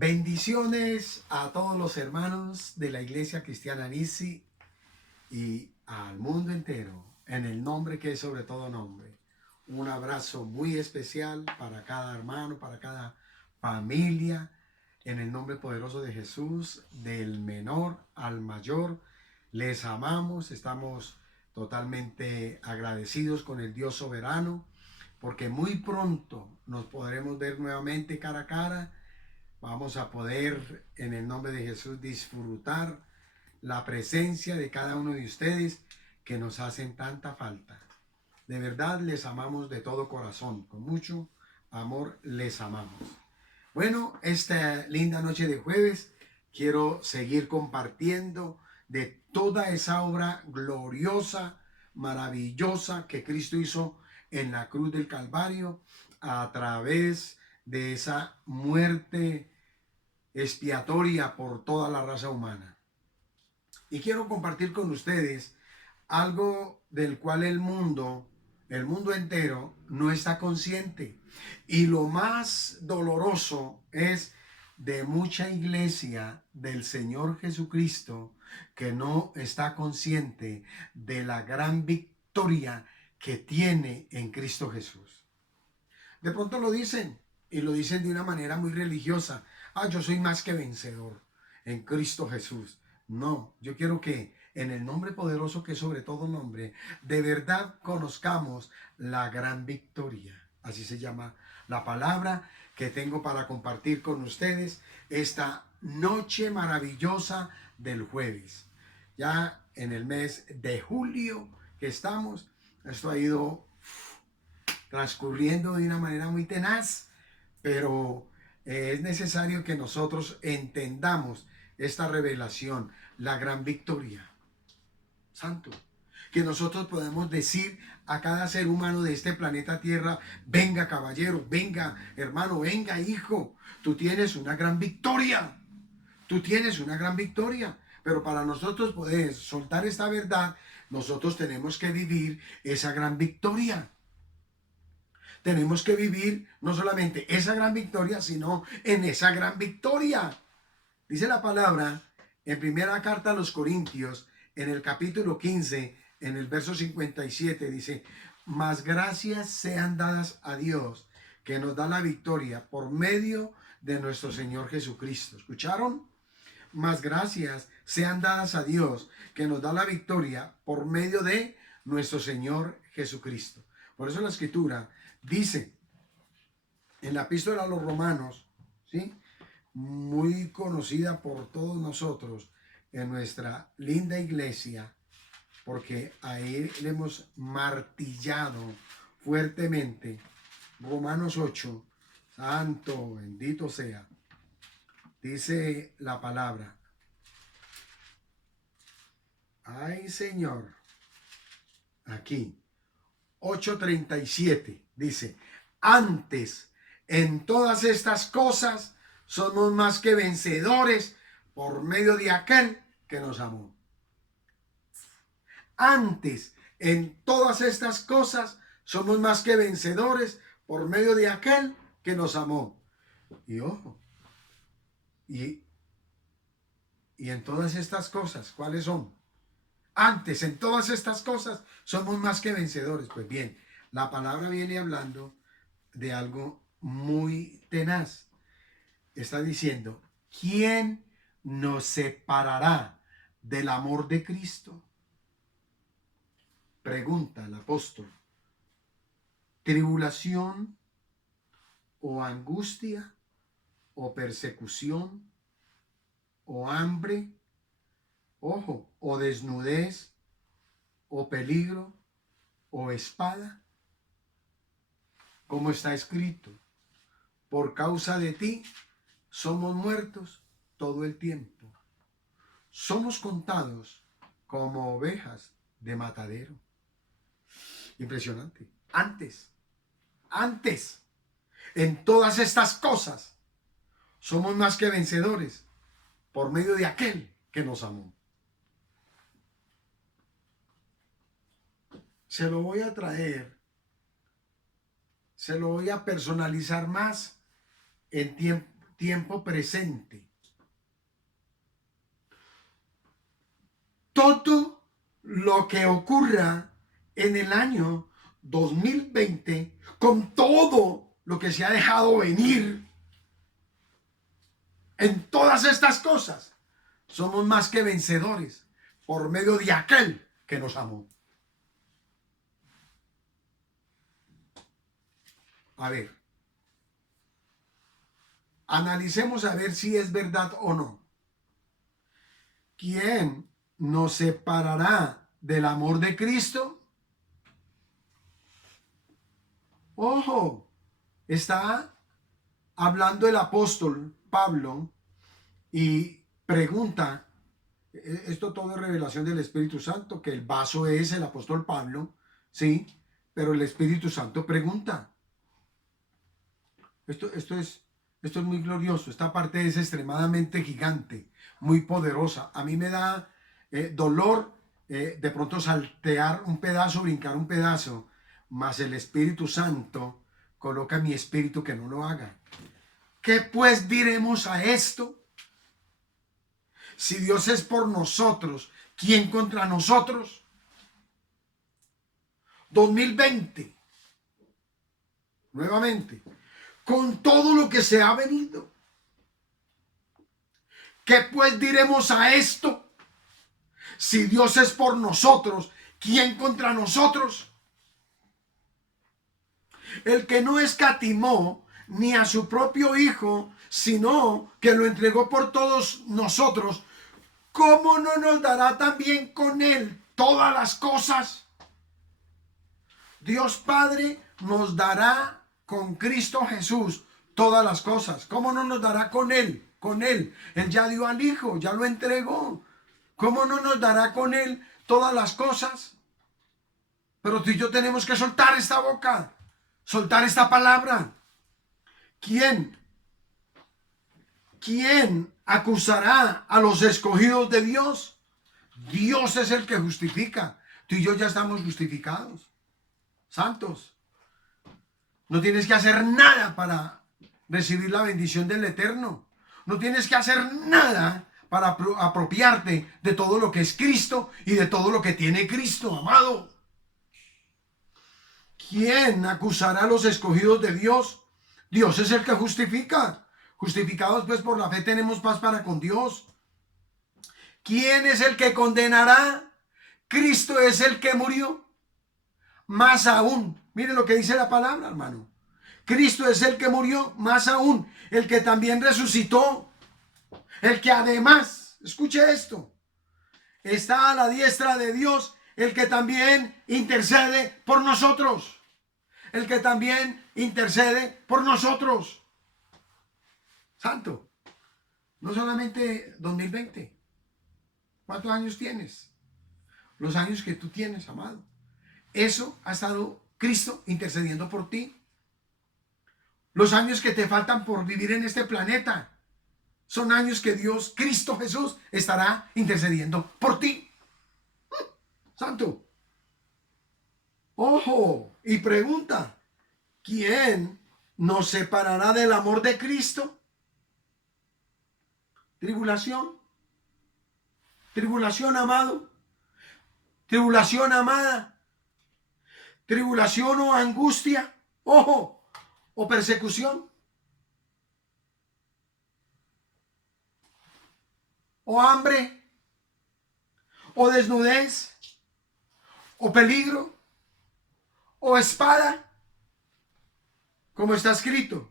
Bendiciones a todos los hermanos de la Iglesia Cristiana Nisi y al mundo entero, en el nombre que es sobre todo nombre. Un abrazo muy especial para cada hermano, para cada familia, en el nombre poderoso de Jesús, del menor al mayor. Les amamos, estamos totalmente agradecidos con el Dios soberano, porque muy pronto nos podremos ver nuevamente cara a cara. Vamos a poder, en el nombre de Jesús, disfrutar la presencia de cada uno de ustedes que nos hacen tanta falta. De verdad les amamos de todo corazón, con mucho amor les amamos. Bueno, esta linda noche de jueves quiero seguir compartiendo de toda esa obra gloriosa, maravillosa que Cristo hizo en la cruz del Calvario a través de esa muerte expiatoria por toda la raza humana. Y quiero compartir con ustedes algo del cual el mundo entero no está consciente. Y lo más doloroso es de mucha iglesia del Señor Jesucristo que no está consciente de la gran victoria que tiene en Cristo Jesús. De pronto lo dicen, y lo dicen de una manera muy religiosa. Yo soy más que vencedor en Cristo Jesús. No, yo quiero que en el nombre poderoso que es sobre todo nombre, de verdad conozcamos la gran victoria. Así se llama la palabra que tengo para compartir con ustedes esta noche maravillosa del jueves. Ya en el mes de julio que estamos, esto ha ido transcurriendo de una manera muy tenaz, pero es necesario que nosotros entendamos esta revelación, la gran victoria. Santo, que nosotros podemos decir a cada ser humano de este planeta Tierra: venga caballero, venga hermano, venga hijo, tú tienes una gran victoria, tú tienes una gran victoria. Pero para nosotros poder soltar esta verdad, nosotros tenemos que vivir esa gran victoria. Tenemos que vivir no solamente esa gran victoria, sino en esa gran victoria. Dice la palabra en primera carta a los Corintios, en el capítulo 15, en el verso 57, dice: mas gracias sean dadas a Dios, que nos da la victoria por medio de nuestro Señor Jesucristo. ¿Escucharon? Mas gracias sean dadas a Dios, que nos da la victoria por medio de nuestro Señor Jesucristo. Por eso la Escritura dice en la epístola a los Romanos, ¿sí?, muy conocida por todos nosotros en nuestra linda iglesia, porque ahí le hemos martillado fuertemente. Romanos 8, santo, bendito sea, dice la palabra. Ay, Señor, aquí 8:37 dice: antes, en todas estas cosas somos más que vencedores por medio de aquel que nos amó. Antes, en todas estas cosas somos más que vencedores por medio de aquel que nos amó. Y ojo, y en todas estas cosas, ¿cuáles son? Antes, en todas estas cosas somos más que vencedores. Pues bien, la palabra viene hablando de algo muy tenaz. Está diciendo: ¿quién nos separará del amor de Cristo? Pregunta el apóstol. ¿Tribulación o angustia o persecución o hambre, ojo, o desnudez o peligro o espada? Como está escrito: por causa de ti somos muertos todo el tiempo. Somos contados como ovejas de matadero. Impresionante. Antes, en todas estas cosas, somos más que vencedores por medio de aquel que nos amó. Se lo voy a traer, se lo voy a personalizar más en tiempo, tiempo presente. Todo lo que ocurra en el año 2020, con todo lo que se ha dejado venir en todas estas cosas, somos más que vencedores por medio de aquel que nos amó. A ver, analicemos a ver si es verdad o no. ¿Quién nos separará del amor de Cristo? Ojo, está hablando el apóstol Pablo y pregunta, esto todo es revelación del Espíritu Santo, que el vaso es el apóstol Pablo, ¿sí? Pero el Espíritu Santo pregunta. Esto es muy glorioso, esta parte es extremadamente gigante, muy poderosa. A mí me da dolor de pronto saltear un pedazo, brincar un pedazo, mas el Espíritu Santo coloca en mi espíritu que no lo haga. ¿Qué pues diremos a esto? Si Dios es por nosotros, ¿quién contra nosotros? 2020, nuevamente, con todo lo que se ha venido. ¿Qué pues diremos a esto? Si Dios es por nosotros, ¿quién contra nosotros? El que no escatimó ni a su propio Hijo, sino que lo entregó por todos nosotros, ¿cómo no nos dará también con Él todas las cosas? Dios Padre nos dará con Cristo Jesús todas las cosas. ¿Cómo no nos dará con Él? Con Él. Él ya dio al Hijo, ya lo entregó. ¿Cómo no nos dará con Él todas las cosas? Pero tú y yo tenemos que soltar esta boca, soltar esta palabra. ¿Quién acusará a los escogidos de Dios? Dios es el que justifica. Tú y yo ya estamos justificados, santos. No tienes que hacer nada para recibir la bendición del Eterno. No tienes que hacer nada para apropiarte de todo lo que es Cristo y de todo lo que tiene Cristo, amado. ¿Quién acusará a los escogidos de Dios? Dios es el que justifica. Justificados pues por la fe tenemos paz para con Dios. ¿Quién es el que condenará? Cristo es el que murió. Más aún, mire lo que dice la palabra, hermano. Cristo es el que murió, más aún, el que también resucitó, el que además, escuche esto, está a la diestra de Dios, el que también intercede por nosotros, el que también intercede por nosotros. Santo, no solamente 2020, ¿cuántos años tienes? Los años que tú tienes, amado. Eso ha estado Cristo intercediendo por ti. Los años que te faltan por vivir en este planeta son años que Dios, Cristo Jesús, estará intercediendo por ti. Santo. Ojo, y pregunta, ¿quién nos separará del amor de Cristo? Tribulación. Tribulación, amado. Tribulación, amada. Tribulación o angustia. Ojo. O persecución, o hambre, o desnudez, o peligro, o espada, como está escrito.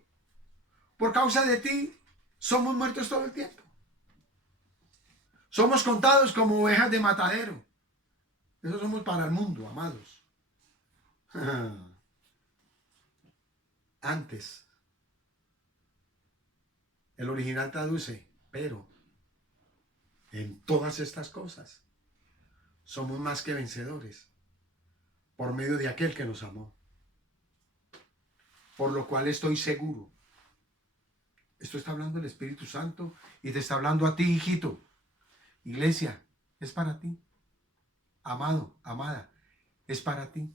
Por causa de ti somos muertos todo el tiempo. Somos contados como ovejas de matadero. Eso somos para el mundo, amados. Antes, el original traduce, pero en todas estas cosas somos más que vencedores por medio de aquel que nos amó. Por lo cual estoy seguro. Esto está hablando el Espíritu Santo y te está hablando a ti, hijito. Iglesia, es para ti. Amado, amada, es para ti.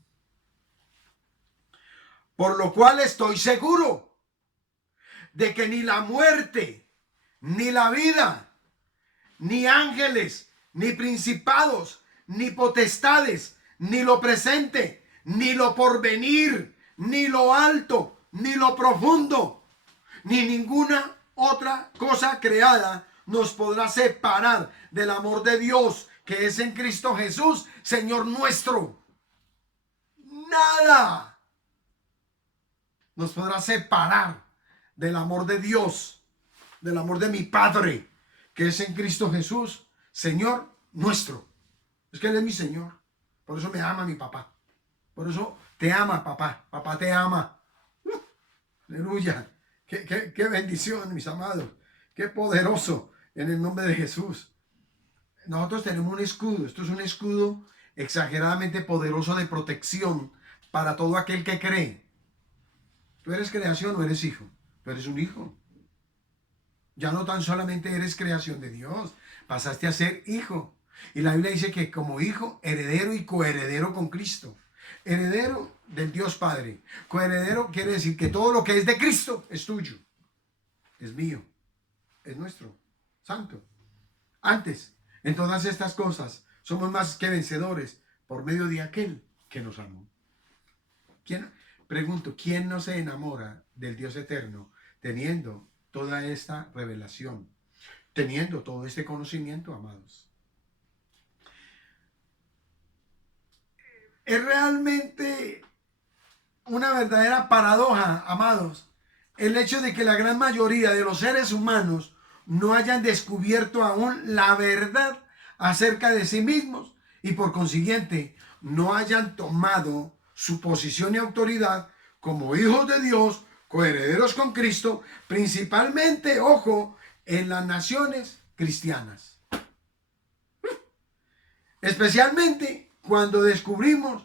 Por lo cual estoy seguro de que ni la muerte, ni la vida, ni ángeles, ni principados, ni potestades, ni lo presente, ni lo porvenir, ni lo alto, ni lo profundo, ni ninguna otra cosa creada nos podrá separar del amor de Dios que es en Cristo Jesús, Señor nuestro. Nada nos podrá separar del amor de Dios, del amor de mi Padre, que es en Cristo Jesús, Señor nuestro. Es que Él es mi Señor. Por eso me ama mi papá. Por eso te ama, papá. Papá te ama. Aleluya. Qué bendición, mis amados. Qué poderoso en el nombre de Jesús. Nosotros tenemos un escudo. Esto es un escudo exageradamente poderoso de protección para todo aquel que cree. Tú eres creación o eres hijo. Tú eres un hijo. Ya no tan solamente eres creación de Dios, pasaste a ser hijo. Y la Biblia dice que como hijo, heredero y coheredero con Cristo. Heredero del Dios Padre. Coheredero quiere decir que todo lo que es de Cristo es tuyo. Es mío. Es nuestro. Santo. Antes, en todas estas cosas, somos más que vencedores por medio de aquel que nos amó. Pregunto, ¿quién no se enamora del Dios eterno teniendo toda esta revelación, teniendo todo este conocimiento, amados? Es realmente una verdadera paradoja, amados, el hecho de que la gran mayoría de los seres humanos no hayan descubierto aún la verdad acerca de sí mismos y por consiguiente no hayan tomado su posición y autoridad como hijos de Dios, coherederos con Cristo, principalmente, ojo, en las naciones cristianas. Especialmente cuando descubrimos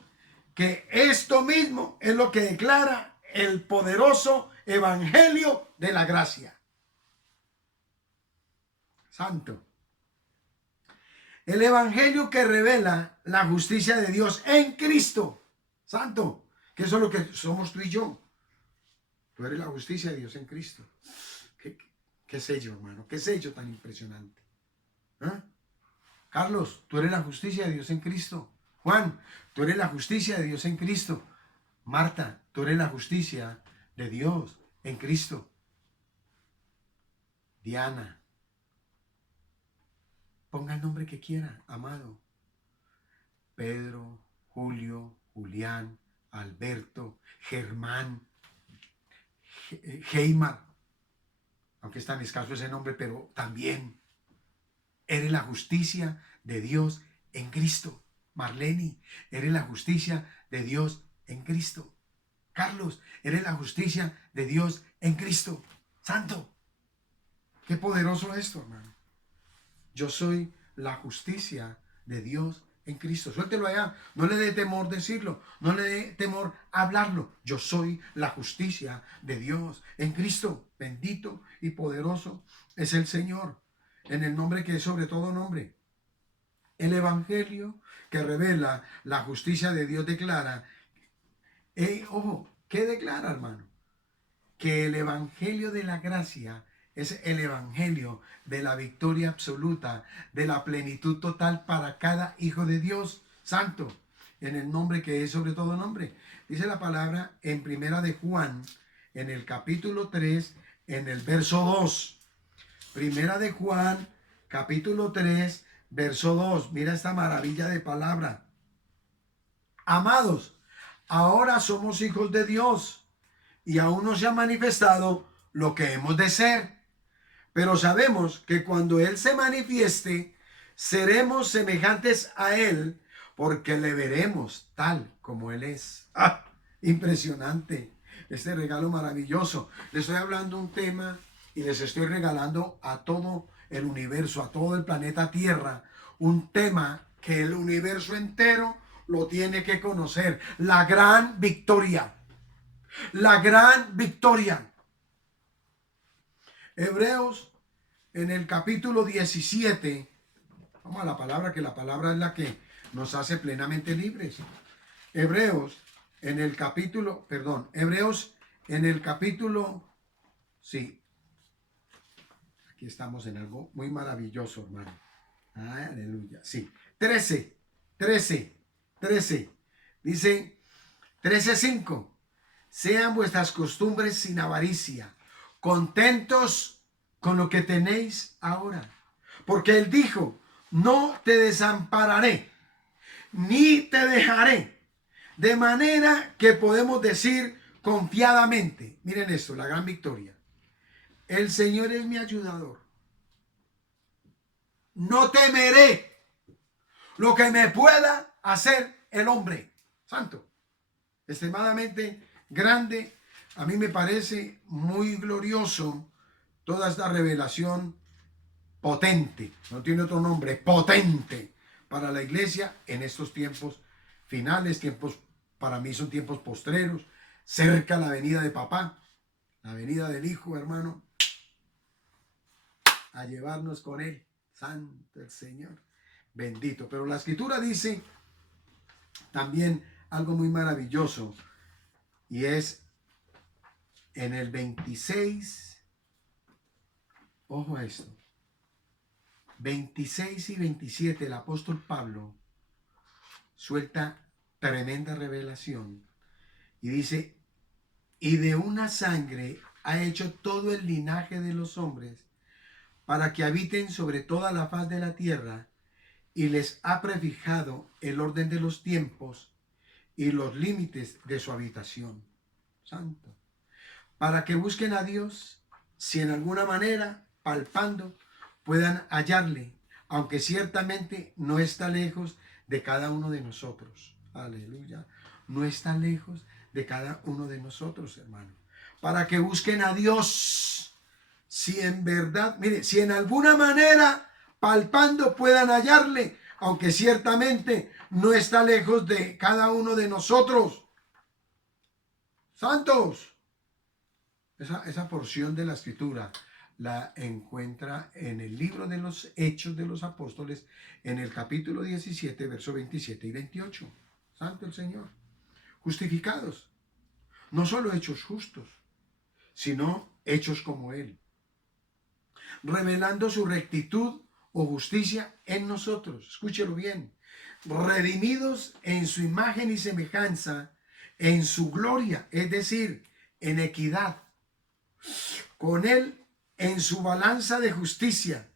que esto mismo es lo que declara el poderoso evangelio de la gracia. Santo. El evangelio que revela la justicia de Dios en Cristo. Santo. Que eso es lo que somos tú y yo. Tú eres la justicia de Dios en Cristo. ¿Qué sello, hermano? ¿Qué sello tan impresionante? ¿Ah? Carlos, tú eres la justicia de Dios en Cristo. Juan, tú eres la justicia de Dios en Cristo. Marta, tú eres la justicia de Dios en Cristo. Diana, ponga el nombre que quiera, amado. Pedro, Julio, Julián, Alberto, Germán, Heimar, aunque es tan escaso ese nombre, pero también eres la justicia de Dios en Cristo. Marlene, eres la justicia de Dios en Cristo. Carlos, eres la justicia de Dios en Cristo. Santo. Qué poderoso esto, hermano. Yo soy la justicia de Dios en Cristo. Suéltelo allá. No le dé temor decirlo. No le dé temor hablarlo. Yo soy la justicia de Dios en Cristo. Bendito y poderoso es el Señor. En el nombre que es sobre todo nombre. El evangelio que revela la justicia de Dios declara. Ojo, ¿qué declara, hermano? Que el evangelio de la gracia es el evangelio de la victoria absoluta, de la plenitud total para cada hijo de Dios santo, en el nombre que es sobre todo nombre. Dice la palabra en Primera de Juan, en el capítulo 3, en el verso 2. Primera de Juan, capítulo 3, verso 2. Mira esta maravilla de palabra. Amados, ahora somos hijos de Dios y aún no se ha manifestado lo que hemos de ser. Pero sabemos que cuando Él se manifieste, seremos semejantes a Él, porque le veremos tal como Él es. ¡Ah! Impresionante. Este regalo maravilloso. Les estoy hablando un tema y les estoy regalando a todo el universo, a todo el planeta Tierra, un tema que el universo entero lo tiene que conocer. La gran victoria. La gran victoria. Hebreos en el capítulo 17, vamos a la palabra, que la palabra es la que nos hace plenamente libres. Hebreos en el capítulo 7, Sí, aquí estamos en algo muy maravilloso, hermano. Aleluya. Sí. 13. Dice 13:5. Sean vuestras costumbres sin avaricia, contentos con lo que tenéis ahora. Porque él dijo, no te desampararé, ni te dejaré. De manera que podemos decir confiadamente, miren esto, la gran victoria. El Señor es mi ayudador. No temeré lo que me pueda hacer el hombre. Santo. Extremadamente grande. A mí me parece muy glorioso toda esta revelación potente. No tiene otro nombre. Potente para la iglesia en estos tiempos finales. Tiempos, para mí son tiempos postreros. Cerca la venida de papá. La venida del Hijo, hermano. A llevarnos con él. Santo el Señor. Bendito. Pero la escritura dice también algo muy maravilloso. Y es en el 26. Ojo a esto. 26 y 27. El apóstol Pablo suelta tremenda revelación. Y dice, y de una sangre ha hecho todo el linaje de los hombres para que habiten sobre toda la faz de la tierra, y les ha prefijado el orden de los tiempos y los límites de su habitación. Santo. Para que busquen a Dios, si en alguna manera, palpando, puedan hallarle, aunque ciertamente no está lejos de cada uno de nosotros. Aleluya. No está lejos de cada uno de nosotros, hermano. Para que busquen a Dios, si en verdad, mire, si en alguna manera, palpando, puedan hallarle, aunque ciertamente no está lejos de cada uno de nosotros. Santos. Esa porción de la escritura la encuentra en el libro de los Hechos de los Apóstoles, en el capítulo 17, versos 27 y 28. Santo el Señor. Justificados. No solo hechos justos, sino hechos como Él. Revelando su rectitud o justicia en nosotros. Escúchelo bien. Redimidos en su imagen y semejanza, en su gloria, es decir, en equidad. Con Él en su balanza de justicia,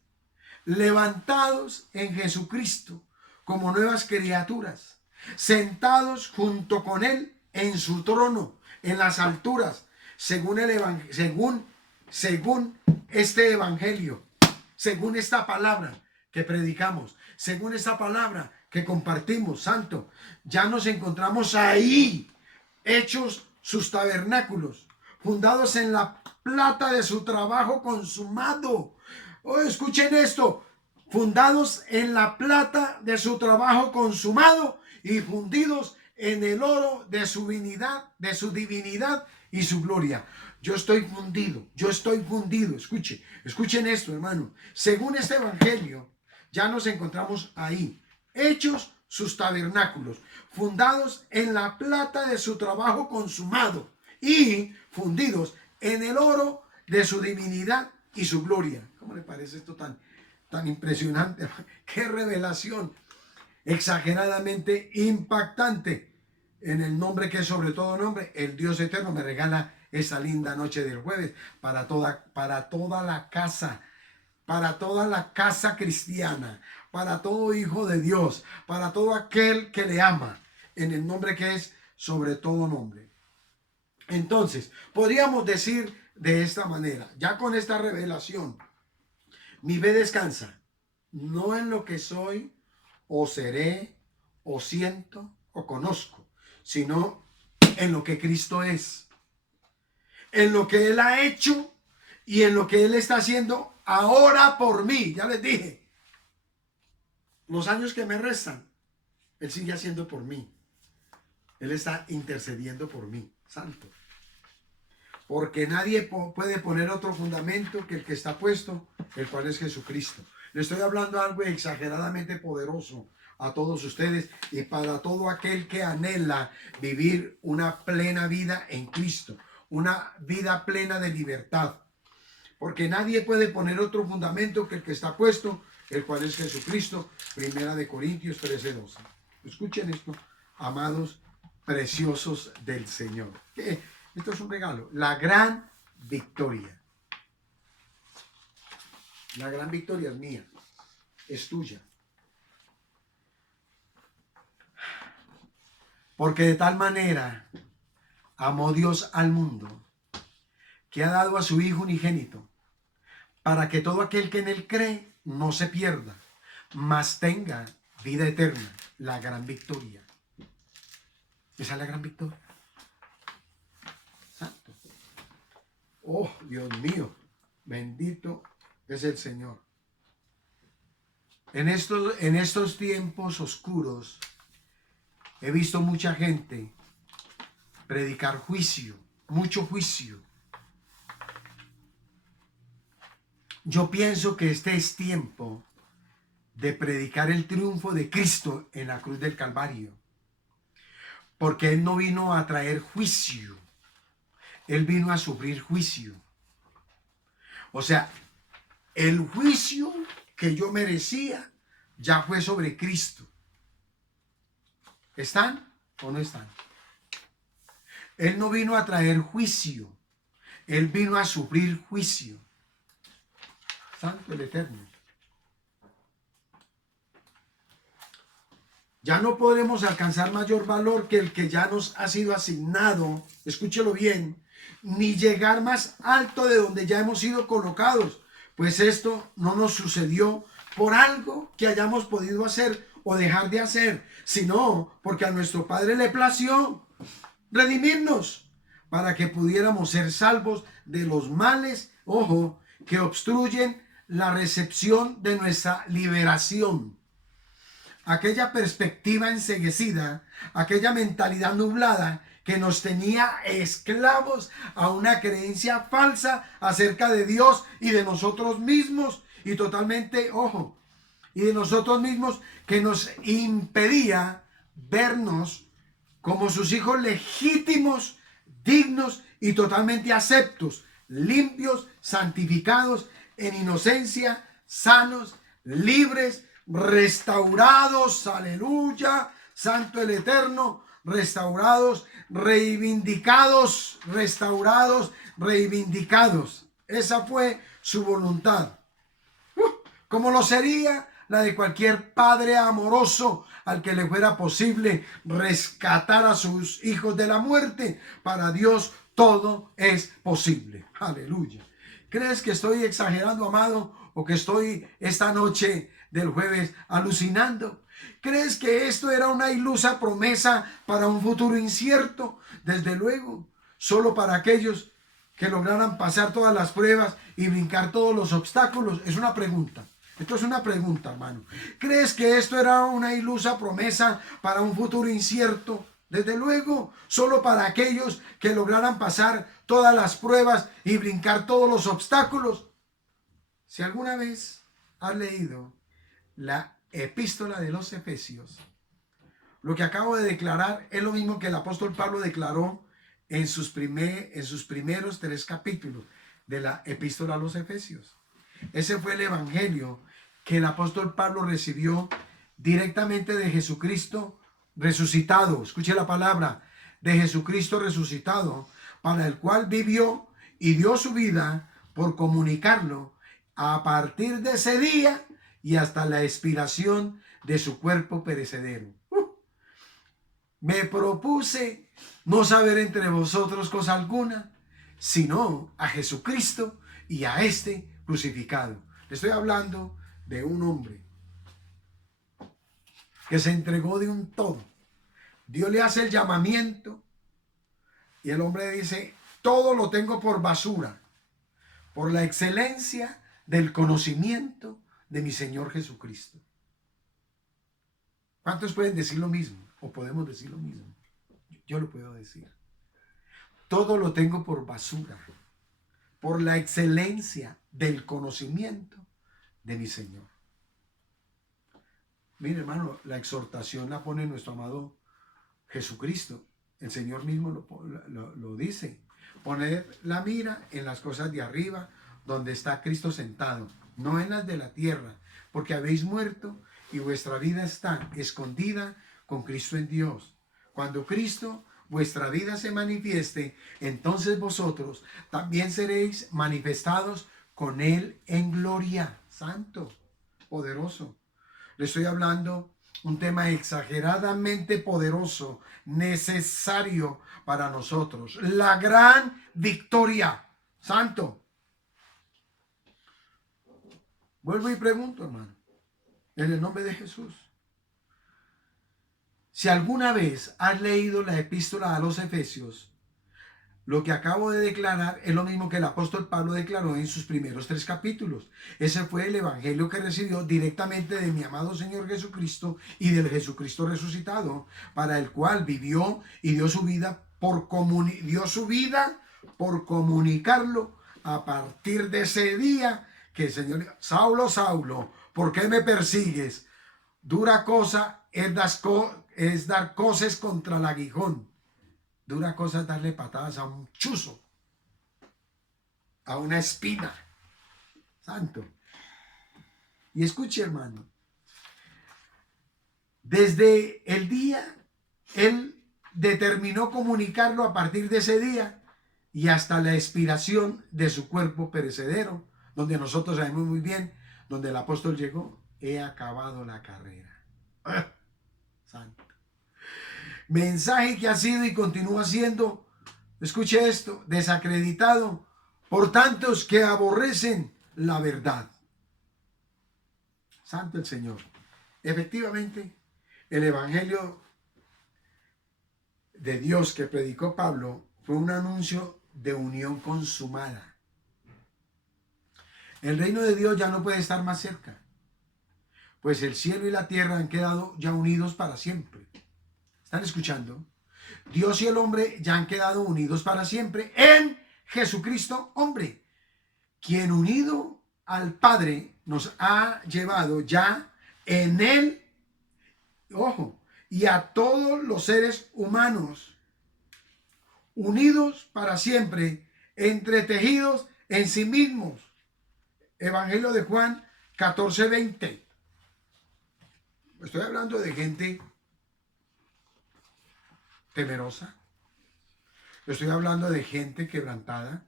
levantados en Jesucristo como nuevas criaturas, sentados junto con Él en su trono, en las alturas, según este evangelio, según esta palabra que predicamos, según esta palabra que compartimos, santo, ya nos encontramos ahí, hechos sus tabernáculos, fundados en la plata de su trabajo consumado. Oh, escuchen esto, fundados en la plata de su trabajo consumado y fundidos en el oro de su divinidad y su gloria. Yo estoy fundido. Escuchen esto, hermano. Según este evangelio, ya nos encontramos ahí, hechos sus tabernáculos, fundados en la plata de su trabajo consumado y fundidos en el oro de su divinidad y su gloria. ¿Cómo le parece esto tan impresionante? ¡Qué revelación! Exageradamente impactante. En el nombre que es sobre todo nombre, el Dios eterno me regala esa linda noche del jueves para toda la casa, para toda la casa cristiana, para todo hijo de Dios, para todo aquel que le ama, en el nombre que es sobre todo nombre. Entonces, podríamos decir de esta manera, ya con esta revelación, mi fe descansa, no en lo que soy, o seré, o siento, o conozco, sino en lo que Cristo es, en lo que Él ha hecho y en lo que Él está haciendo ahora por mí. Ya les dije, los años que me restan, Él sigue haciendo por mí. Él está intercediendo por mí, santo. Porque nadie puede poner otro fundamento que el que está puesto, el cual es Jesucristo. Le estoy hablando algo exageradamente poderoso a todos ustedes y para todo aquel que anhela vivir una plena vida en Cristo, una vida plena de libertad. porque nadie puede poner otro fundamento que el que está puesto, el cual es Jesucristo. Primera de Corintios 13:12. Escuchen esto, amados preciosos del Señor. ¿Qué? Esto es un regalo. La gran victoria. La gran victoria es mía, es tuya. Porque de tal manera amó Dios al mundo, que ha dado a su Hijo unigénito, para que todo aquel que en él cree no se pierda, mas tenga vida eterna. La gran victoria. Esa es la gran victoria. Santo. Oh, Dios mío, bendito es el Señor. En estos tiempos oscuros he visto mucha gente predicar juicio, mucho juicio. Yo pienso que este es tiempo de predicar el triunfo de Cristo en la cruz del Calvario, porque Él no vino a traer juicio, Él vino a sufrir juicio. O sea, el juicio que yo merecía ya fue sobre Cristo. ¿Están o no están? Él no vino a traer juicio, Él vino a sufrir juicio. Santo el Eterno. Ya no podremos alcanzar mayor valor que el que ya nos ha sido asignado, escúchelo bien, ni llegar más alto de donde ya hemos sido colocados, pues esto no nos sucedió por algo que hayamos podido hacer o dejar de hacer, sino porque a nuestro Padre le plació redimirnos para que pudiéramos ser salvos de los males, ojo, que obstruyen la recepción de nuestra liberación. Aquella perspectiva enceguecida, aquella mentalidad nublada que nos tenía esclavos a una creencia falsa acerca de Dios y de nosotros mismos, y totalmente, ojo, y de nosotros mismos, que nos impedía vernos como sus hijos legítimos, dignos y totalmente aceptos, limpios, santificados, en inocencia, sanos, libres, restaurados, aleluya, santo el Eterno, restaurados, reivindicados, restaurados, reivindicados. Esa fue su voluntad. Como lo sería la de cualquier padre amoroso al que le fuera posible rescatar a sus hijos de la muerte. Para Dios todo es posible. Aleluya. ¿Crees que estoy exagerando, amado, o que estoy esta noche del jueves alucinando? ¿Crees que esto era una ilusa promesa para un futuro incierto? Desde luego, solo para aquellos que lograran pasar todas las pruebas y brincar todos los obstáculos. Es una pregunta. Esto es una pregunta, hermano. ¿Crees que esto era una ilusa promesa para un futuro incierto? Desde luego, solo para aquellos que lograran pasar todas las pruebas y brincar todos los obstáculos. Si alguna vez has leído la epístola de los Efesios, lo que acabo de declarar es lo mismo que el apóstol Pablo declaró en sus primeros 3 capítulos de la epístola a los Efesios. Ese fue el evangelio que el apóstol Pablo recibió directamente de Jesucristo resucitado. Escuche la palabra, de Jesucristo resucitado, para el cual vivió y dio su vida por comunicarlo a partir de ese día y hasta la expiración de su cuerpo perecedero. Me propuse no saber entre vosotros cosa alguna, sino a Jesucristo y a este crucificado. Le estoy hablando de un hombre que se entregó de un todo. Dios le hace el llamamiento y el hombre dice: todo lo tengo por basura, por la excelencia del conocimiento de mi Señor Jesucristo. ¿Cuántos pueden decir lo mismo? ¿O podemos decir lo mismo? Yo lo puedo decir. Todo lo tengo por basura, por la excelencia del conocimiento de mi Señor. Mire, hermano, la exhortación la pone nuestro amado Jesucristo. El Señor mismo lo dice. Poned la mira en las cosas de arriba, donde está Cristo sentado, no en las de la tierra, porque habéis muerto y vuestra vida está escondida con Cristo en Dios. Cuando Cristo, vuestra vida, se manifieste, entonces vosotros también seréis manifestados con Él en gloria. Santo, poderoso. Le estoy hablando un tema exageradamente poderoso, necesario para nosotros. La gran victoria. Santo. Vuelvo y pregunto, hermano, en el nombre de Jesús. Si alguna vez has leído la epístola a los Efesios, lo que acabo de declarar es lo mismo que el apóstol Pablo declaró en sus primeros 3 capítulos. Ese fue el evangelio que recibió directamente de mi amado Señor Jesucristo y del Jesucristo resucitado, para el cual vivió y dio su vida por comunicarlo a partir de ese día que el Señor, Saulo, Saulo, ¿por qué me persigues? Dura cosa es dar coces contra el aguijón. Dura cosa es darle patadas a un chuzo, a una espina. Santo. Y escuche, hermano, desde el día, Él determinó comunicarlo a partir de ese día y hasta la expiración de su cuerpo perecedero, donde nosotros sabemos muy bien, donde el apóstol llegó: he acabado la carrera. Santo. Mensaje que ha sido y continúa siendo, escuche esto, desacreditado por tantos que aborrecen la verdad. Santo el Señor. Efectivamente, el evangelio de Dios que predicó Pablo fue un anuncio de unión consumada. El reino de Dios ya no puede estar más cerca, pues el cielo y la tierra han quedado ya unidos para siempre. ¿Están escuchando? Dios y el hombre ya han quedado unidos para siempre en Jesucristo, hombre, quien unido al Padre nos ha llevado ya en Él, ojo, y a todos los seres humanos, unidos para siempre, entretejidos en sí mismos. Evangelio de Juan 14:20. Estoy hablando de gente temerosa. Estoy hablando de gente quebrantada.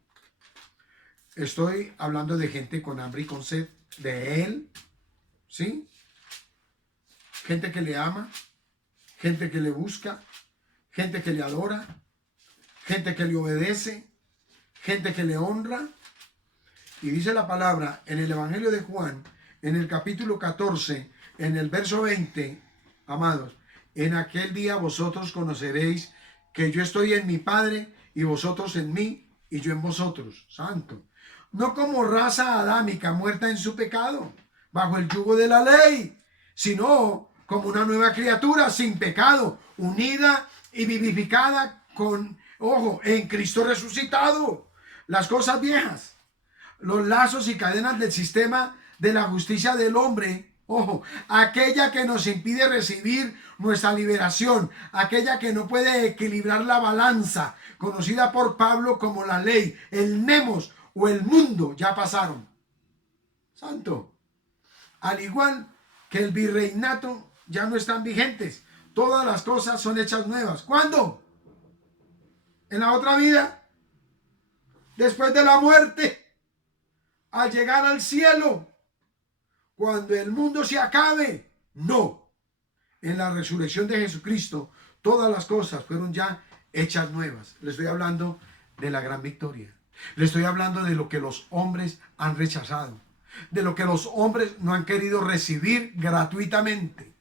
Estoy hablando de gente con hambre y con sed de Él. ¿Sí? Gente que le ama, gente que le busca, gente que le adora, gente que le obedece, gente que le honra. Y dice la palabra en el Evangelio de Juan, en el capítulo 14, en el verso 20, amados: en aquel día vosotros conoceréis que yo estoy en mi Padre y vosotros en mí y yo en vosotros. Santo. No como raza adámica muerta en su pecado, bajo el yugo de la ley, sino como una nueva criatura sin pecado, unida y vivificada con, ojo, en Cristo resucitado. Las cosas viejas, los lazos y cadenas del sistema de la justicia del hombre, ojo, aquella que nos impide recibir nuestra liberación, aquella que no puede equilibrar la balanza, conocida por Pablo como la ley, el nemos o el mundo, ya pasaron. Santo. Al igual que el virreinato, ya no están vigentes. Todas las cosas son hechas nuevas. ¿Cuándo? ¿En la otra vida? Después de la muerte. Al llegar al cielo. Cuando el mundo se acabe. No. En la resurrección de Jesucristo, todas las cosas fueron ya hechas nuevas. Le estoy hablando de la gran victoria. Le estoy hablando de lo que los hombres han rechazado, de lo que los hombres no han querido recibir gratuitamente.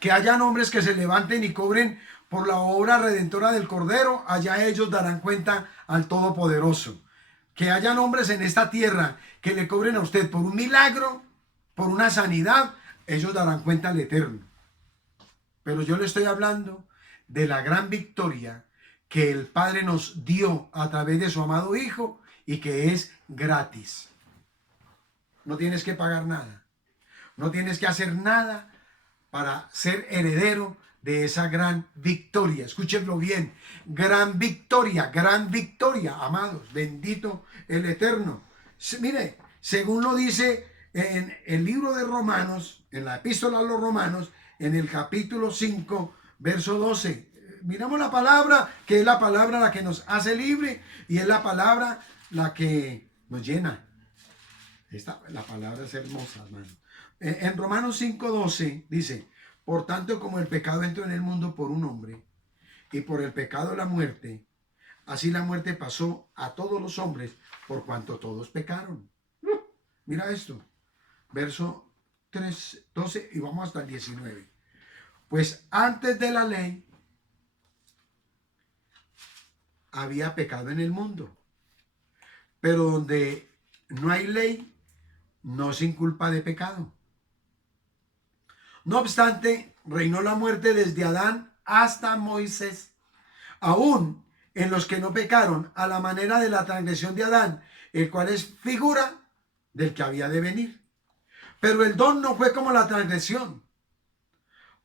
Que hayan hombres que se levanten y cobren por la obra redentora del Cordero, allá ellos darán cuenta al Todopoderoso. Que hayan hombres en esta tierra que le cobren a usted por un milagro, por una sanidad, ellos darán cuenta al Eterno. Pero yo le estoy hablando de la gran victoria que el Padre nos dio a través de su amado Hijo y que es gratis. No tienes que pagar nada. No tienes que hacer nada para ser heredero de esa gran victoria. Escúchenlo bien. Gran victoria, amados. Bendito el Eterno. Mire, según lo dice en el libro de Romanos, en la epístola a los Romanos, en el capítulo 5, verso 12. Miramos la palabra, que es la palabra la que nos hace libre y es la palabra la que nos llena. La palabra es hermosa, hermano. En Romanos 5:12 dice, por tanto, como el pecado entró en el mundo por un hombre, y por el pecado la muerte, así la muerte pasó a todos los hombres, por cuanto todos pecaron. Mira esto, verso 3, 12 y vamos hasta el 19. Pues antes de la ley había pecado en el mundo, pero donde no hay ley, no se inculpa de pecado. No obstante, reinó la muerte desde Adán hasta Moisés, aún en los que no pecaron, a la manera de la transgresión de Adán, el cual es figura del que había de venir. Pero el don no fue como la transgresión,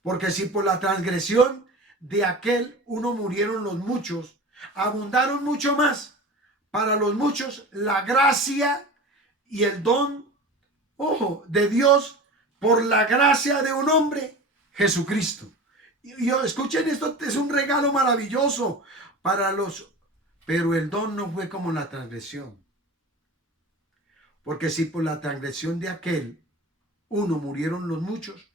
porque si por la transgresión de aquel uno murieron los muchos, abundaron mucho más para los muchos la gracia y el don, ojo, de Dios por la gracia de un hombre, Jesucristo. Y escuchen esto, es un regalo maravilloso para los, pero el don no fue como la transgresión. Porque si por la transgresión de aquel uno murieron los muchos,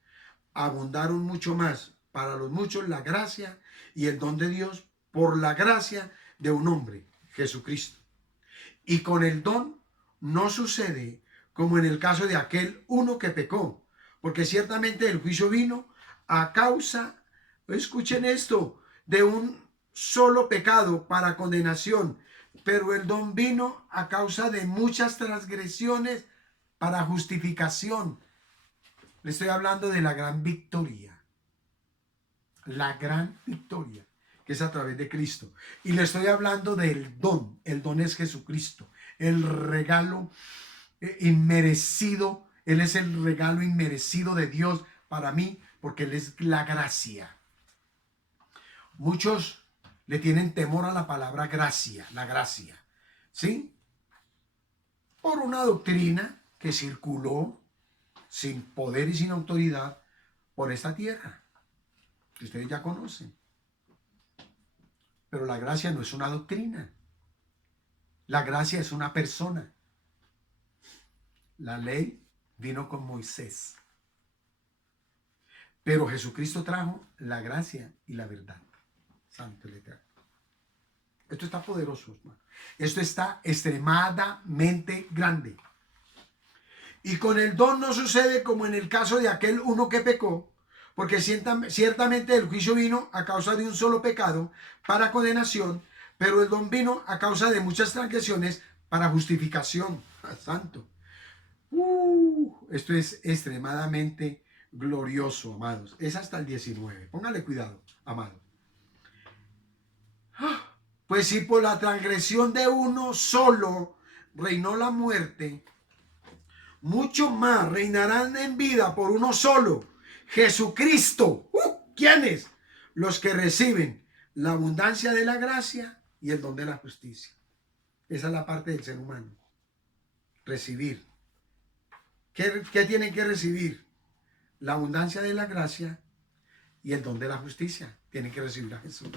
abundaron mucho más para los muchos la gracia y el don de Dios por la gracia de un hombre, Jesucristo. Y con el don no sucede como en el caso de aquel uno que pecó, porque ciertamente el juicio vino a causa, escuchen esto, de un solo pecado para condenación, pero el don vino a causa de muchas transgresiones para justificación. Le estoy hablando de la gran victoria. La gran victoria, que es a través de Cristo. Y le estoy hablando del don. El don es Jesucristo. El regalo inmerecido. Él es el regalo inmerecido de Dios para mí, porque Él es la gracia. Muchos le tienen temor a la palabra gracia, la gracia. ¿Sí? Por una doctrina que circuló sin poder y sin autoridad por esta tierra, que ustedes ya conocen. Pero la gracia no es una doctrina. La gracia es una persona. La ley vino con Moisés. Pero Jesucristo trajo la gracia y la verdad. Santo el Eterno. Esto está poderoso, hermano. Esto está extremadamente grande. Y con el don no sucede como en el caso de aquel uno que pecó, porque ciertamente el juicio vino a causa de un solo pecado para condenación, pero el don vino a causa de muchas transgresiones para justificación. Santo. Esto es extremadamente glorioso, amados. Es hasta el 19. Póngale cuidado, amados. Pues si por la transgresión de uno solo reinó la muerte, mucho más reinarán en vida por uno solo, Jesucristo. ¿Quiénes? Los que reciben la abundancia de la gracia y el don de la justicia. Esa es la parte del ser humano. Recibir. ¿Qué tienen que recibir? La abundancia de la gracia y el don de la justicia. Tienen que recibir a Jesús.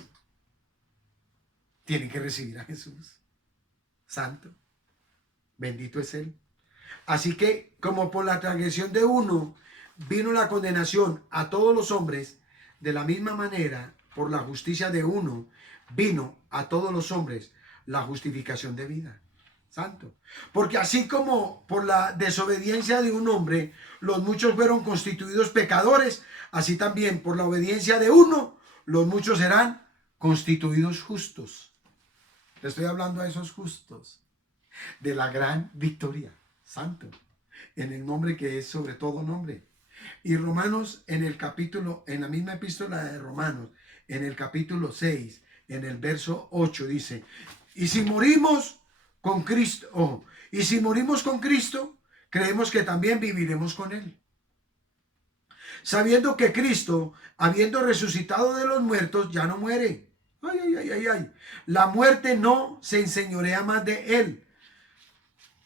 Tienen que recibir a Jesús. Santo. Bendito es Él. Así que, como por la transgresión de uno vino la condenación a todos los hombres, de la misma manera, por la justicia de uno, vino a todos los hombres la justificación de vida. Santo. Porque así como por la desobediencia de un hombre, los muchos fueron constituidos pecadores, así también por la obediencia de uno, los muchos serán constituidos justos. Le estoy hablando a esos justos de la gran victoria. Santo, en el nombre que es sobre todo nombre. Y Romanos en el capítulo, en la misma epístola de Romanos, en el capítulo 6, en el verso 8 dice, y si morimos con Cristo, y si morimos con Cristo, creemos que también viviremos con Él. Sabiendo que Cristo, habiendo resucitado de los muertos, ya no muere. Ay. La muerte no se enseñorea más de Él.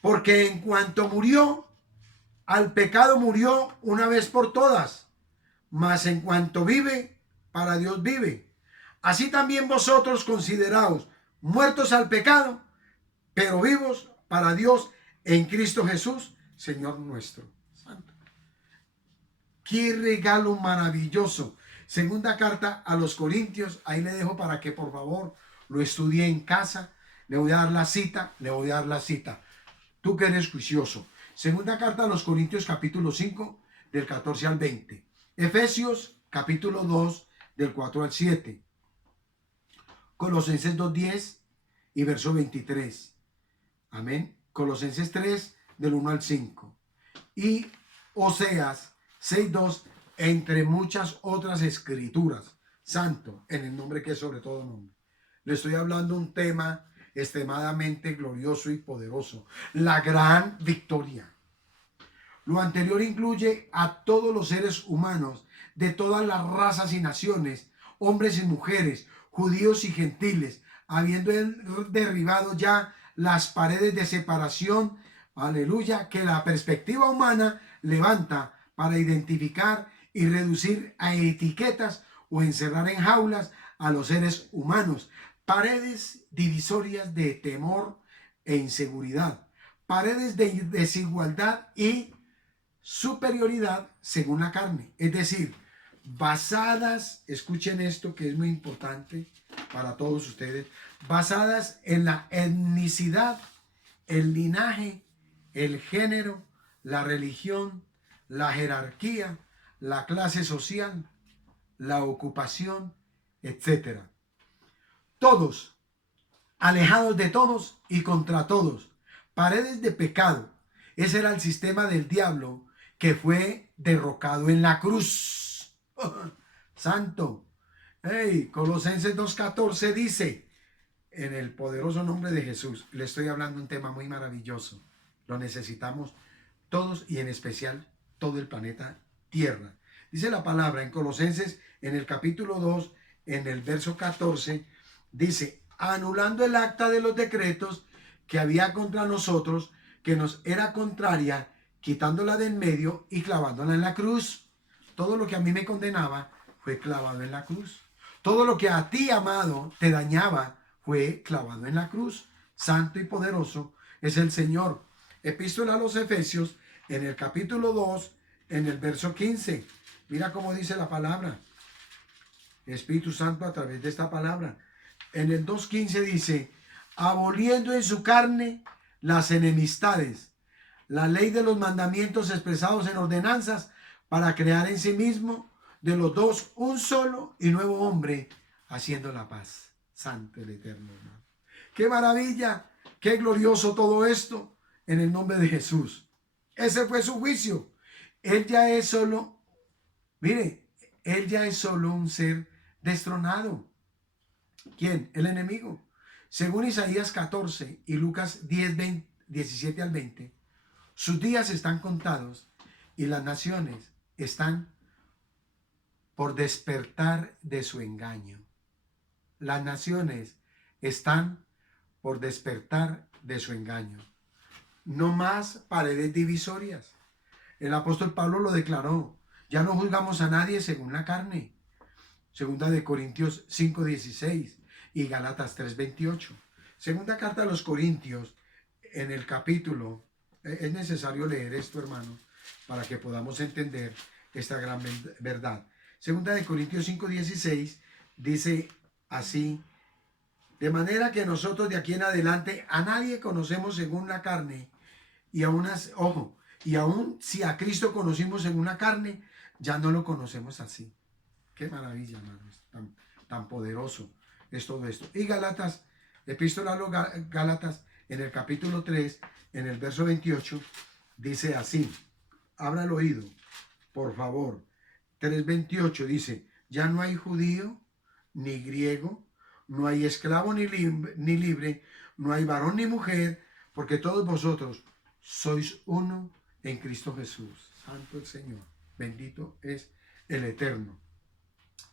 Porque en cuanto murió, al pecado murió una vez por todas, mas en cuanto vive, para Dios vive. Así también vosotros consideraos muertos al pecado, pero vivos para Dios en Cristo Jesús, Señor nuestro. Santo. Qué regalo maravilloso. Segunda carta a los Corintios, ahí le dejo para que por favor lo estudie en casa. Le voy a dar la cita, Tú que eres juicioso. Segunda carta a los Corintios, capítulo 5, del 14 al 20. Efesios, capítulo 2, del 4 al 7. Colosenses 2:10 y verso 23. Amén. Colosenses 3, del 1 al 5. Y Oseas 6:2, entre muchas otras escrituras. Santo, en el nombre que es sobre todo nombre. Le estoy hablando un tema extremadamente glorioso y poderoso. La gran victoria. Lo anterior incluye a todos los seres humanos de todas las razas y naciones, hombres y mujeres, judíos y gentiles, habiendo derribado ya las paredes de separación, aleluya, que la perspectiva humana levanta para identificar y reducir a etiquetas o encerrar en jaulas a los seres humanos. Paredes divisorias de temor e inseguridad, paredes de desigualdad y superioridad según la carne, es decir, basadas, escuchen esto que es muy importante para todos ustedes, basadas en la etnicidad, el linaje, el género, la religión, la jerarquía, la clase social, la ocupación, etcétera. Todos, alejados de todos y contra todos, paredes de pecado. Ese era el sistema del diablo que fue derrocado en la cruz. Santo. Hey, Colosenses 2:14 dice, en el poderoso nombre de Jesús, le estoy hablando un tema muy maravilloso. Lo necesitamos todos y en especial todo el planeta Tierra. Dice la palabra en Colosenses, en el capítulo 2, en el verso 14, dice, anulando el acta de los decretos que había contra nosotros, que nos era contraria, quitándola de en medio y clavándola en la cruz. Todo lo que a mí me condenaba fue clavado en la cruz. Todo lo que a ti, amado, te dañaba fue clavado en la cruz. Santo y poderoso es el Señor. Epístola a los Efesios, en el capítulo 2, en el verso 15. Mira cómo dice la palabra. Espíritu Santo a través de esta palabra. En el 2:15 dice, aboliendo en su carne las enemistades, la ley de los mandamientos expresados en ordenanzas, para crear en sí mismo de los dos un solo y nuevo hombre, haciendo la paz. Santo el Eterno, hermano. ¡Qué maravilla! ¡Qué glorioso todo esto! En el nombre de Jesús. Ese fue su juicio. Él ya es solo, mire, él ya es solo un ser destronado. ¿Quién? El enemigo. Según Isaías 14 y Lucas 10, 17 al 20, sus días están contados y las naciones están por despertar de su engaño. Las naciones están por despertar de su engaño. No más paredes divisorias. El apóstol Pablo lo declaró. Ya no juzgamos a nadie según la carne. Segunda de Corintios 5:16 y Gálatas 3:28. Segunda carta a los Corintios, en el capítulo, es necesario leer esto, hermano, para que podamos entender esta gran verdad. Segunda de Corintios 5:16 dice así, de manera que nosotros de aquí en adelante a nadie conocemos según la carne, y aún, ojo, y aún si a Cristo conocimos según la carne, ya no lo conocemos así. Qué maravilla, hermano, tan poderoso es todo esto. Y Gálatas, epístola a los Gálatas, en el capítulo 3, en el verso 28, dice así, abra el oído, por favor. 3:28 dice, ya no hay judío ni griego, no hay esclavo ni libre, no hay varón ni mujer, porque todos vosotros sois uno en Cristo Jesús. Santo el Señor, bendito es el Eterno.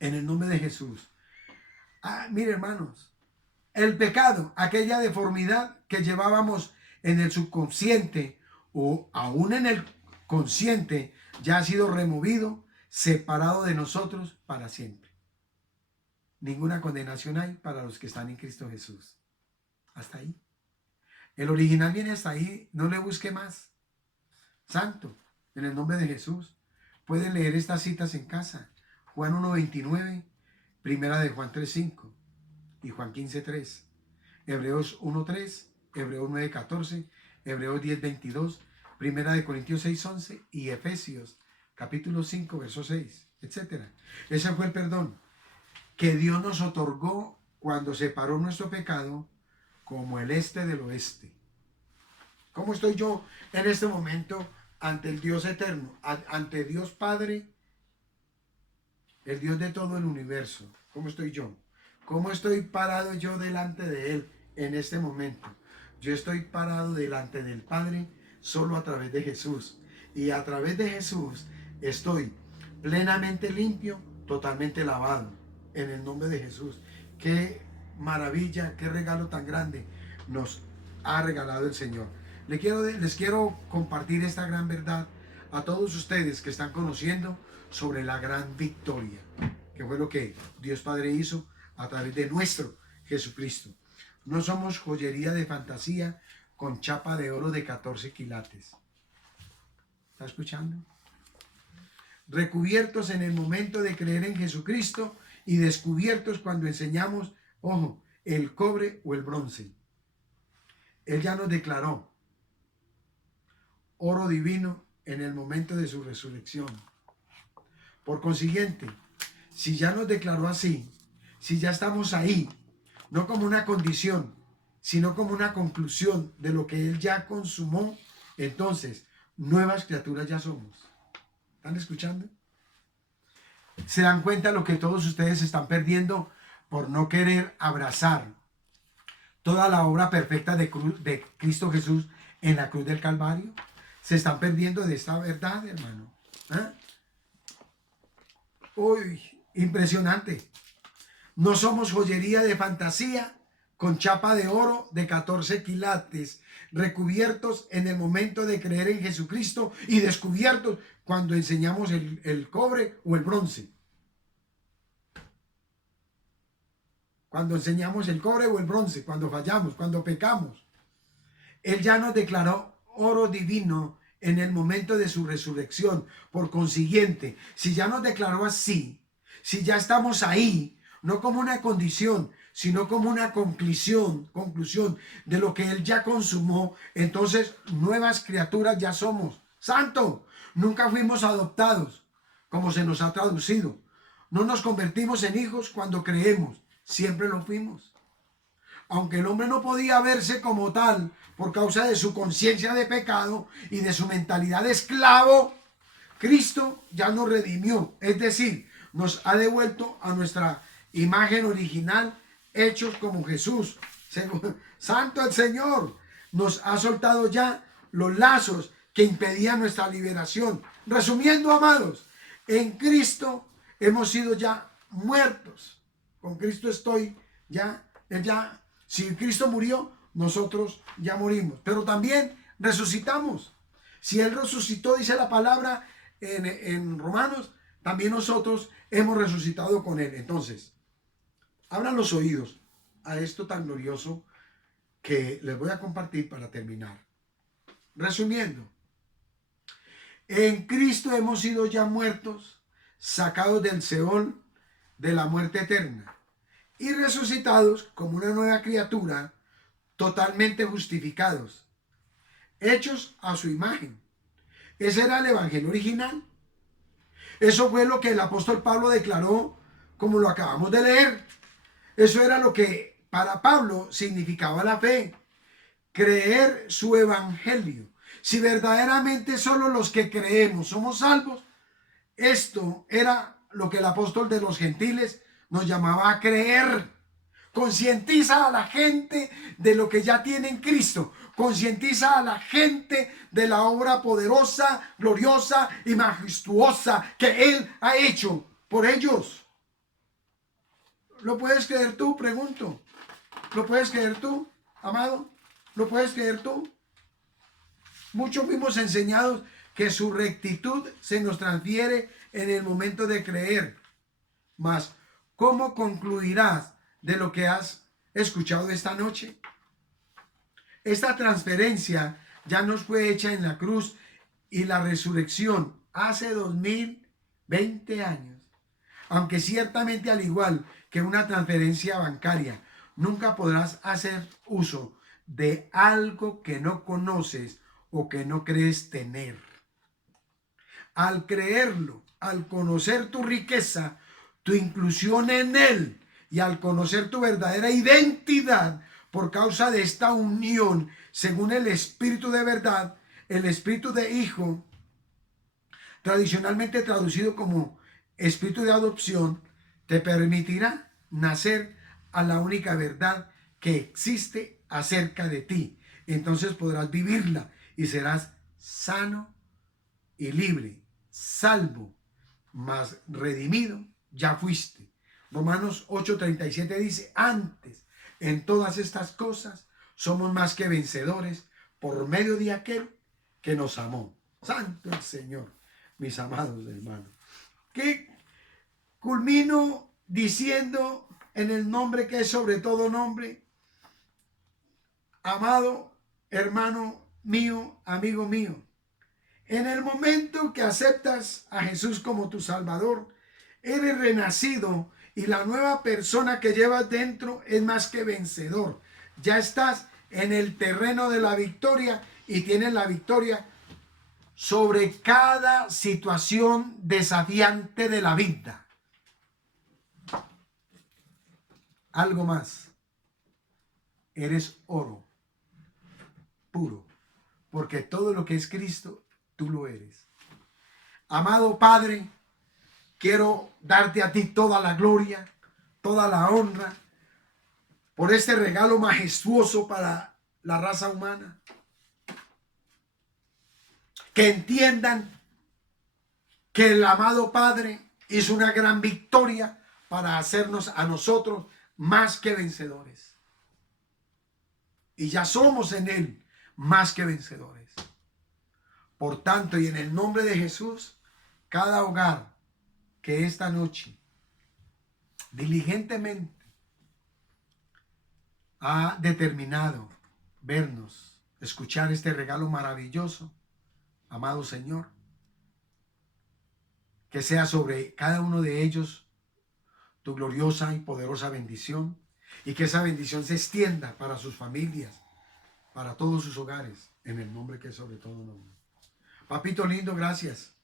En el nombre de Jesús. Mire, hermanos, el pecado, aquella deformidad que llevábamos en el subconsciente o aún en el consciente, ya ha sido removido, separado de nosotros para siempre. Ninguna condenación hay para los que están en Cristo Jesús. Hasta ahí. El original viene hasta ahí, no le busque más. Santo, en el nombre de Jesús. Pueden leer estas citas en casa. Juan 1:29, primera de Juan 3:5 y Juan 15:3. Hebreos 1:3, Hebreos 9:14, Hebreos 10:22, primera de Corintios 6:11 y Efesios capítulo 5, verso 6, etc. Ese fue el perdón que Dios nos otorgó cuando separó nuestro pecado como el este del oeste. ¿Cómo estoy yo en este momento ante el Dios eterno, ante Dios Padre, el Dios de todo el universo? ¿Cómo estoy yo? ¿Cómo estoy parado yo delante de Él en este momento? Yo estoy parado delante del Padre solo a través de Jesús. Y a través de Jesús estoy plenamente limpio, totalmente lavado. En el nombre de Jesús. Qué maravilla, qué regalo tan grande nos ha regalado el Señor. Les quiero compartir esta gran verdad a todos ustedes que están conociendo sobre la gran victoria, que fue lo que Dios Padre hizo a través de nuestro Jesucristo. No somos joyería de fantasía con chapa de oro de 14 quilates. ¿Está escuchando? Recubiertos en el momento de creer en Jesucristo y descubiertos cuando enseñamos, ojo, el cobre o el bronce. Él ya nos declaró oro divino en el momento de su resurrección. Por consiguiente, si ya nos declaró así, si ya estamos ahí, no como una condición, sino como una conclusión de lo que Él ya consumó, entonces nuevas criaturas ya somos. ¿Están escuchando? ¿Se dan cuenta lo que todos ustedes están perdiendo por no querer abrazar toda la obra perfecta de Cristo Jesús en la cruz del Calvario? Se están perdiendo de esta verdad, hermano. ¿Ah? Uy, impresionante. No somos joyería de fantasía con chapa de oro de 14 quilates, recubiertos en el momento de creer en Jesucristo y descubiertos cuando enseñamos el cobre o el bronce. Cuando enseñamos el cobre o el bronce, cuando fallamos, cuando pecamos. Él ya nos declaró oro divino en el momento de su resurrección. Por consiguiente, si ya nos declaró así, si ya estamos ahí, no como una condición, sino como una conclusión de lo que Él ya consumó, entonces nuevas criaturas ya somos. Santo, nunca fuimos adoptados, como se nos ha traducido. No nos convertimos en hijos cuando creemos, siempre lo fuimos. Aunque el hombre no podía verse como tal por causa de su conciencia de pecado y de su mentalidad de esclavo, Cristo ya nos redimió, es decir, nos ha devuelto a nuestra imagen original, hechos como Jesús. Santo el Señor, nos ha soltado ya los lazos que impedían nuestra liberación. Resumiendo, amados, en Cristo hemos sido ya muertos. Con Cristo estoy ya, si Cristo murió, nosotros ya morimos, pero también resucitamos. Si Él resucitó, dice la palabra en Romanos, también nosotros hemos resucitado con Él. Entonces, abran los oídos a esto tan glorioso que les voy a compartir para terminar. Resumiendo, en Cristo hemos sido ya muertos, sacados del Seol, de la muerte eterna, y resucitados como una nueva criatura, totalmente justificados, hechos a su imagen. Ese era el evangelio original. Eso fue lo que el apóstol Pablo declaró, como lo acabamos de leer. Eso era lo que para Pablo significaba la fe, creer su evangelio. Si verdaderamente solo los que creemos somos salvos, esto era lo que el apóstol de los gentiles nos llamaba a creer. Concientiza a la gente de lo que ya tiene en Cristo. Concientiza a la gente de la obra poderosa, gloriosa y majestuosa que Él ha hecho por ellos. ¿Lo puedes creer tú? Pregunto. ¿Lo puedes creer tú, amado? ¿Lo puedes creer tú? Muchos fuimos enseñados que su rectitud se nos transfiere en el momento de creer. Mas, ¿cómo concluirás de lo que has escuchado esta noche? Esta transferencia ya nos fue hecha en la cruz y la resurrección hace 2020 años. Aunque ciertamente, al igual que una transferencia bancaria, nunca podrás hacer uso de algo que no conoces o que no crees tener. Al creerlo, al conocer tu riqueza, tu inclusión en Él y al conocer tu verdadera identidad por causa de esta unión, según el Espíritu de verdad, el Espíritu de Hijo, tradicionalmente traducido como Espíritu de adopción, te permitirá nacer a la única verdad que existe acerca de ti. Entonces podrás vivirla y serás sano y libre, salvo, mas redimido ya fuiste. Romanos 8:37 dice: antes, en todas estas cosas, somos más que vencedores por medio de aquel que nos amó. Santo el Señor, mis amados hermanos. Que culmino diciendo, en el nombre que es sobre todo nombre, amado hermano mío, amigo mío, en el momento que aceptas a Jesús como tu Salvador, eres renacido y la nueva persona que llevas dentro es más que vencedor. Ya estás en el terreno de la victoria y tienes la victoria sobre cada situación desafiante de la vida. Algo más. Eres oro puro, porque todo lo que es Cristo, tú lo eres. Amado Padre, quiero darte a ti toda la gloria, toda la honra, por este regalo majestuoso para la raza humana. Que entiendan que el amado Padre hizo una gran victoria para hacernos a nosotros más que vencedores. Y ya somos en Él más que vencedores. Por tanto, y en el nombre de Jesús, cada hogar que esta noche diligentemente ha determinado vernos, escuchar este regalo maravilloso, amado Señor, que sea sobre cada uno de ellos tu gloriosa y poderosa bendición, y que esa bendición se extienda para sus familias, para todos sus hogares, en el nombre que es sobre todo nombre. Papito lindo, gracias.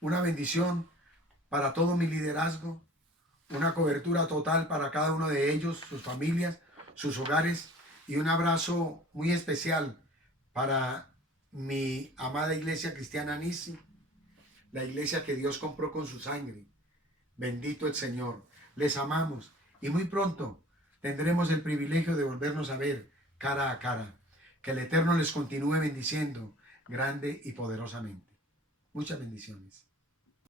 Una bendición para todo mi liderazgo, una cobertura total para cada uno de ellos, sus familias, sus hogares, y un abrazo muy especial para mi amada iglesia cristiana Nisi, la iglesia que Dios compró con su sangre. Bendito el Señor. Les amamos y muy pronto tendremos el privilegio de volvernos a ver cara a cara. Que el Eterno les continúe bendiciendo grande y poderosamente. Muchas bendiciones.